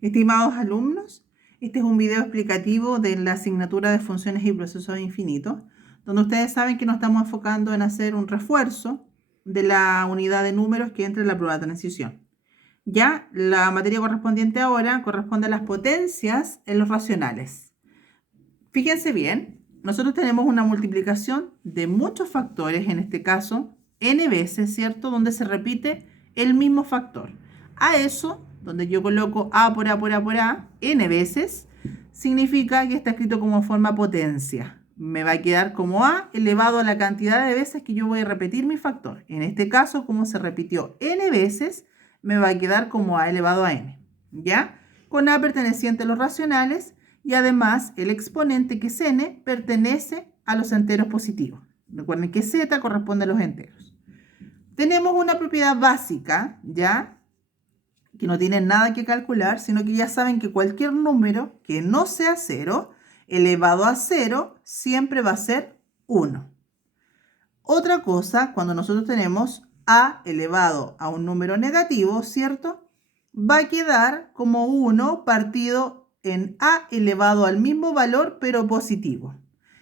Estimados alumnos, este es un video explicativo de la asignatura de funciones y procesos infinitos, donde ustedes saben que nos estamos enfocando en hacer un refuerzo de la unidad de números que entra en la prueba de transición. Ya la materia correspondiente ahora corresponde a las potencias en los racionales. Fíjense bien, nosotros tenemos una multiplicación de muchos factores, en este caso n veces, ¿cierto? Donde se repite el mismo factor. A eso, donde yo coloco a por a por a por a, n veces, significa que está escrito como forma potencia. Me va a quedar como a elevado a la cantidad de veces que yo voy a repetir mi factor. En este caso, como se repitió n veces, me va a quedar como a elevado a n, ¿ya? Con a perteneciente a los racionales y además el exponente que es n pertenece a los enteros positivos. Recuerden que z corresponde a los enteros. Tenemos una propiedad básica, ¿ya? Que no tiene nada que calcular, sino que ya saben que cualquier número que no sea 0, elevado a 0, siempre va a ser 1. Otra cosa, cuando nosotros tenemos a elevado a un número negativo, ¿cierto? Va a quedar como 1 partido en a elevado al mismo valor, pero positivo.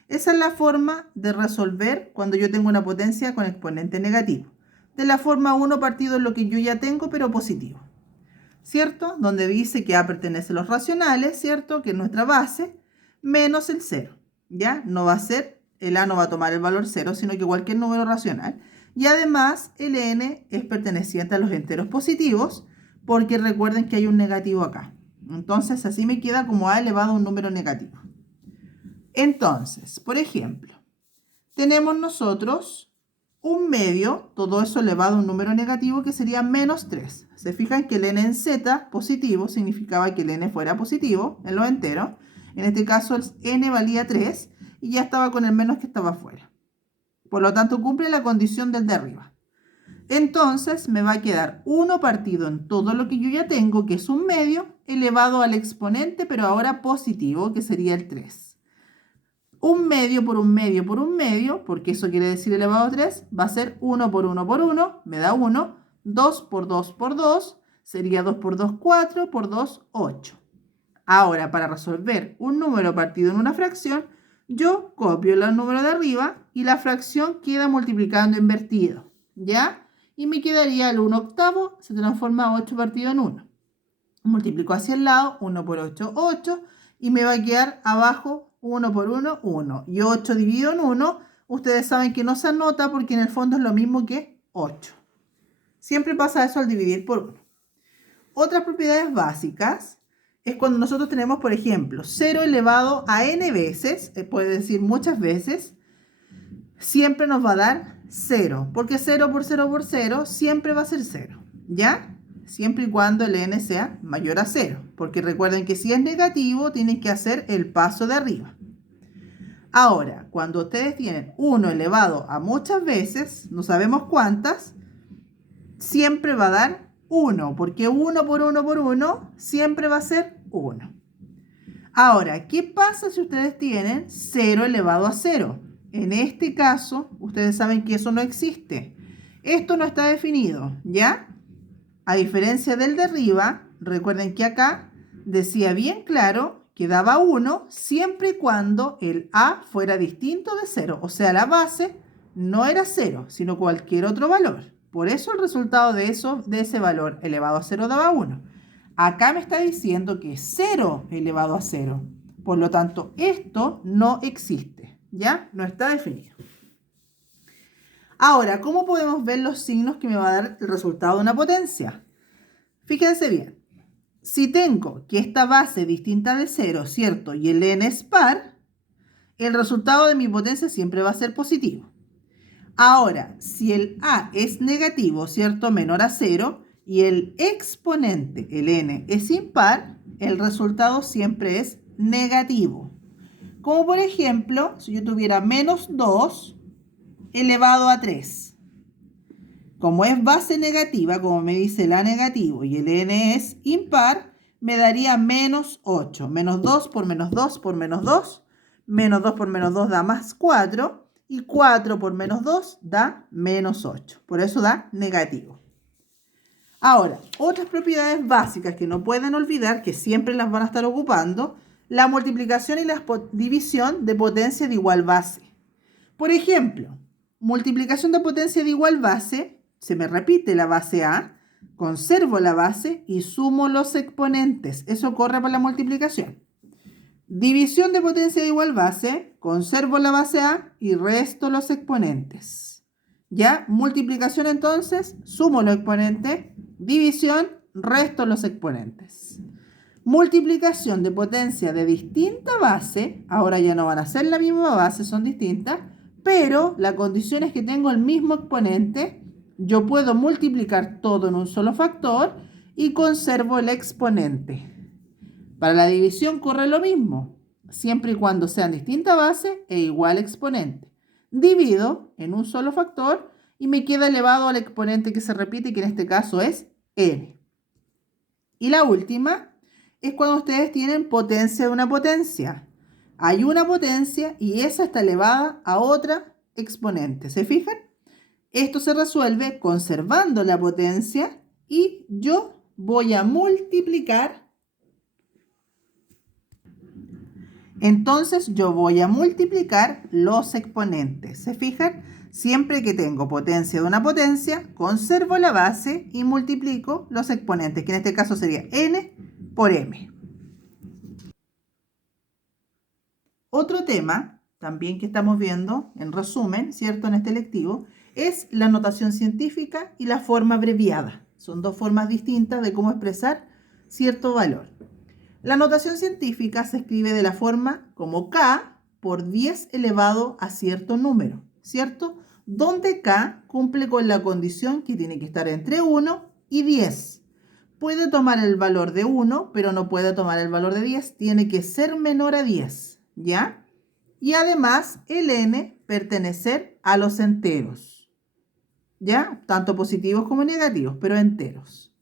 Esa es la forma de resolver cuando yo tengo una potencia con exponente negativo. De la forma 1 partido en lo que yo ya tengo, pero positivo, ¿cierto? Donde dice que a pertenece a los racionales, ¿cierto? Que es nuestra base, menos el 0, ¿ya? No va a ser, el a no va a tomar el valor 0, sino que cualquier número racional. Y además, el n es perteneciente a los enteros positivos, porque recuerden que hay un negativo acá. Entonces, así me queda como a elevado a un número negativo. Entonces, por ejemplo, tenemos nosotros un medio, todo eso elevado a un número negativo, que sería menos 3. Se fijan que el n en z positivo significaba que el n fuera positivo en los enteros. En este caso el n valía 3 y ya estaba con el menos que estaba afuera. Por lo tanto, cumple la condición del de arriba. Entonces me va a quedar 1 partido en todo lo que yo ya tengo, que es un medio, elevado al exponente, pero ahora positivo, que sería el 3. Un medio por un medio por un medio, porque eso quiere decir elevado a 3, va a ser 1 por 1 por 1, me da 1, 2 por 2 por 2, sería 2 por 2, 4, por 2, 8. Ahora, para resolver un número partido en una fracción, yo copio el número de arriba y la fracción queda multiplicando invertido, ¿ya? Y me quedaría el 1 octavo, se transforma 8 partido en 1. Multiplico hacia el lado, 1 por 8, 8, y me va a quedar abajo 1 por 1, 1. Y 8 dividido en 1, ustedes saben que no se anota porque en el fondo es lo mismo que 8. Siempre pasa eso al dividir por 1. Otras propiedades básicas es cuando nosotros tenemos, por ejemplo, 0 elevado a n veces, puede decir muchas veces, siempre nos va a dar 0, porque 0 por 0 por 0 siempre va a ser 0, ¿ya? Siempre y cuando el n sea mayor a 0, porque recuerden que si es negativo, tienen que hacer el paso de arriba. Ahora, cuando ustedes tienen 1 elevado a muchas veces, no sabemos cuántas, siempre va a dar 1, porque 1 por 1 por 1 siempre va a ser 1. Ahora, ¿qué pasa si ustedes tienen 0 elevado a 0? En este caso, ustedes saben que eso no existe. Esto no está definido, ¿ya? A diferencia del de arriba, recuerden que acá decía bien claro que daba 1 siempre y cuando el a fuera distinto de 0. O sea, la base no era 0, sino cualquier otro valor. Por eso el resultado de ese valor elevado a 0 daba 1. Acá me está diciendo que 0 elevado a 0. Por lo tanto, esto no existe, ¿ya? No está definido. Ahora, ¿cómo podemos ver los signos que me va a dar el resultado de una potencia? Fíjense bien. Si tengo que esta base es distinta de 0, ¿cierto? Y el n es par, el resultado de mi potencia siempre va a ser positivo. Ahora, si el a es negativo, ¿cierto? Menor a 0, y el exponente, el n, es impar, el resultado siempre es negativo. Como por ejemplo, si yo tuviera menos 2 elevado a 3. Como es base negativa, como me dice el a negativo y el n es impar, me daría menos 8. Menos 2 por menos 2 por menos 2. Menos 2 por menos 2 da más 4. Y 4 por menos 2 da menos 8. Por eso da negativo. Ahora, otras propiedades básicas que no pueden olvidar, que siempre las van a estar ocupando, la multiplicación y la división de potencia de igual base. Por ejemplo, multiplicación de potencia de igual base, se me repite la base A, conservo la base y sumo los exponentes. Eso corre para la multiplicación. División de potencia de igual base, conservo la base A y resto los exponentes. ¿Ya? Multiplicación entonces, sumo los exponentes. División, resto los exponentes. Multiplicación de potencia de distinta base, ahora ya no van a ser la misma base, son distintas, pero la condición es que tengo el mismo exponente. Yo puedo multiplicar todo en un solo factor y conservo el exponente. Para la división corre lo mismo, siempre y cuando sean distinta base e igual exponente. Divido en un solo factor y me queda elevado al exponente que se repite, que en este caso es n. Y la última es cuando ustedes tienen potencia de una potencia. Hay una potencia y esa está elevada a otra exponente. ¿Se fijan? Esto se resuelve conservando la potencia y yo voy a multiplicar. Entonces yo voy a multiplicar los exponentes. ¿Se fijan? Siempre que tengo potencia de una potencia, conservo la base y multiplico los exponentes, que en este caso sería n por m. Otro tema, también que estamos viendo en resumen, ¿cierto? En este lectivo, es la notación científica y la forma abreviada. Son dos formas distintas de cómo expresar cierto valor. La notación científica se escribe de la forma como k por 10 elevado a cierto número, ¿cierto? Donde k cumple con la condición que tiene que estar entre 1 y 10. Puede tomar el valor de 1, pero no puede tomar el valor de 10. Tiene que ser menor a 10, ¿ya? Y además el n pertenecer a los enteros, ¿ya? Tanto positivos como negativos, pero enteros.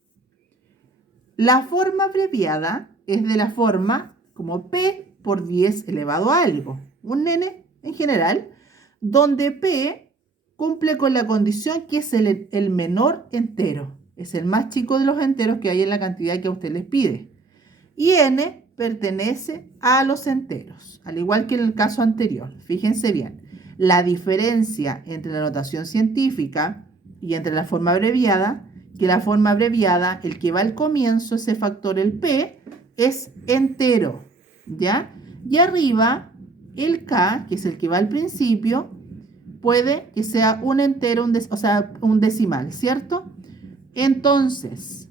La forma abreviada es de la forma como p por 10 elevado a algo, un n en general, donde p cumple con la condición que es el menor entero, es el más chico de los enteros que hay en la cantidad que a usted les pide. Y n pertenece a los enteros, al igual que en el caso anterior. Fíjense bien, la diferencia entre la notación científica y entre la forma abreviada, que la forma abreviada, el que va al comienzo, ese factor, el p, es entero, ¿ya? Y arriba, el k, que es el que va al principio, puede que sea un entero, un decimal, ¿cierto? Entonces,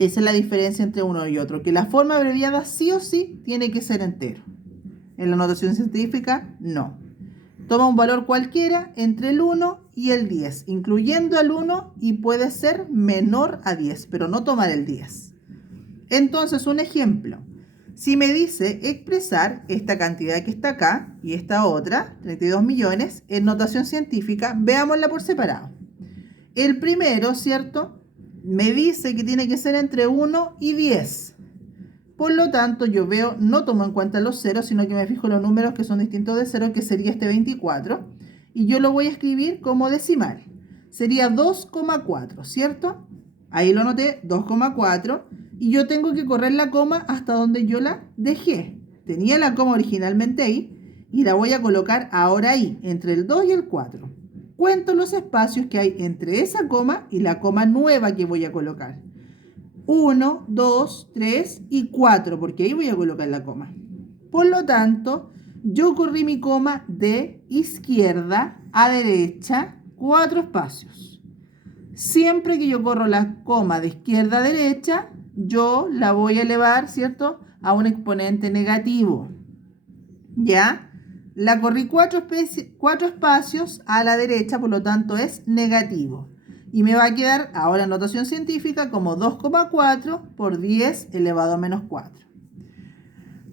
esa es la diferencia entre uno y otro, que la forma abreviada sí o sí tiene que ser entero. En la notación científica, no. Toma un valor cualquiera entre el 1 y el 10, incluyendo el 1 y puede ser menor a 10, pero no tomar el 10. Entonces, un ejemplo. Si me dice expresar esta cantidad que está acá y esta otra, 32 millones, en notación científica, veámosla por separado. El primero, ¿cierto? Me dice que tiene que ser entre 1 y 10. Por lo tanto, yo veo, no tomo en cuenta los ceros, sino que me fijo en los números que son distintos de 0, que sería este 24. Y yo lo voy a escribir como decimal. Sería 2,4, ¿cierto? Ahí lo anoté, 2,4. Y yo tengo que correr la coma hasta donde yo la dejé. Tenía la coma originalmente ahí y la voy a colocar ahora ahí, entre el 2 y el 4. Cuento los espacios que hay entre esa coma y la coma nueva que voy a colocar. 1, 2, 3 y 4, porque ahí voy a colocar la coma. Por lo tanto, yo corrí mi coma de izquierda a derecha 4 espacios. Siempre que yo corro la coma de izquierda a derecha, yo la voy a elevar, ¿cierto?, a un exponente negativo. ¿Ya? La corrí 4 espacios a la derecha, por lo tanto es negativo. Y me va a quedar ahora en notación científica como 2,4 por 10 elevado a menos 4.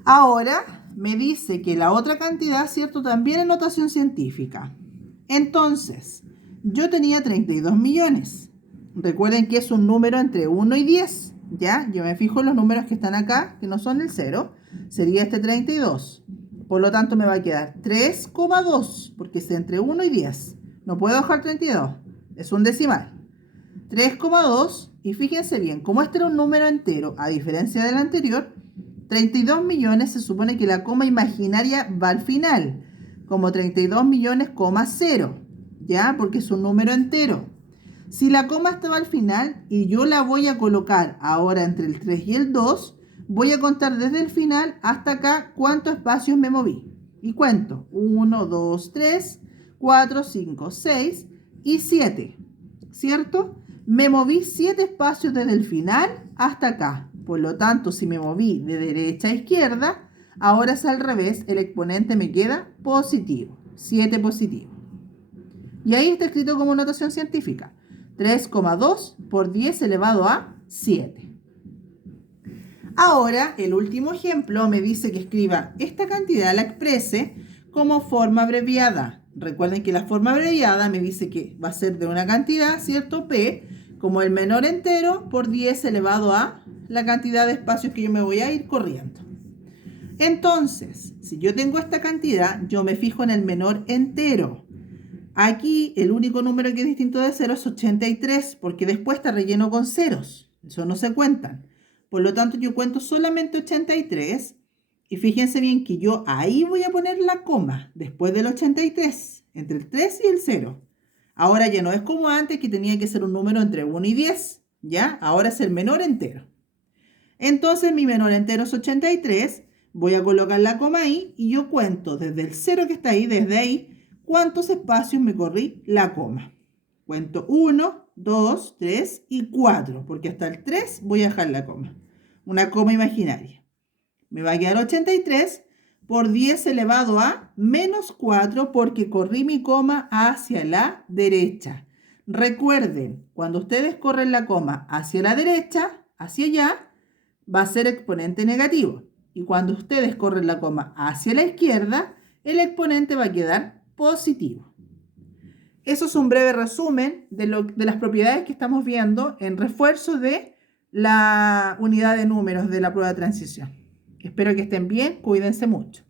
Ahora me dice que la otra cantidad, ¿cierto?, también en notación científica. Entonces, yo tenía 32 millones. Recuerden que es un número entre 1 y 10. ¿Ya? Yo me fijo en los números que están acá, que no son el 0. Sería este 32. Por lo tanto, me va a quedar 3,2, porque es entre 1 y 10. No puedo dejar 32. Es un decimal. 3,2. Y fíjense bien, como este era un número entero, a diferencia del anterior, 32 millones se supone que la coma imaginaria va al final, como 32 millones, 0, ¿ya? Porque es un número entero. Si la coma estaba al final y yo la voy a colocar ahora entre el 3 y el 2, voy a contar desde el final hasta acá cuántos espacios me moví. Y cuento, 1, 2, 3, 4, 5, 6 y 7, ¿cierto? Me moví 7 espacios desde el final hasta acá. Por lo tanto, si me moví de derecha a izquierda, ahora es al revés, el exponente me queda positivo, 7 positivo. Y ahí está escrito como notación científica, 3,2 por 10 elevado a 7. Ahora, el último ejemplo me dice que escriba esta cantidad, la exprese como forma abreviada. Recuerden que la forma abreviada me dice que va a ser de una cantidad, ¿cierto? P, como el menor entero por 10 elevado a la cantidad de espacios que yo me voy a ir corriendo. Entonces, si yo tengo esta cantidad, yo me fijo en el menor entero. Aquí el único número que es distinto de 0 es 83, porque después está relleno con ceros. Eso no se cuentan. Por lo tanto, yo cuento solamente 83. Y fíjense bien que yo ahí voy a poner la coma después del 83, entre el 3 y el 0. Ahora ya no es como antes, que tenía que ser un número entre 1 y 10. ¿Ya? Ahora es el menor entero. Entonces mi menor entero es 83. Voy a colocar la coma ahí y yo cuento desde el 0 que está ahí, desde ahí, cuántos espacios me corrí la coma. Cuento 1, 2, 3 y 4, porque hasta el 3 voy a dejar la coma. Una coma imaginaria. Me va a quedar 83 por 10 elevado a menos 4, porque corrí mi coma hacia la derecha. Recuerden, cuando ustedes corren la coma hacia la derecha, hacia allá, va a ser exponente negativo. Y cuando ustedes corren la coma hacia la izquierda, el exponente va a quedar positivo. Eso es un breve resumen de las propiedades que estamos viendo en refuerzo de la unidad de números de la prueba de transición. Espero que estén bien, cuídense mucho.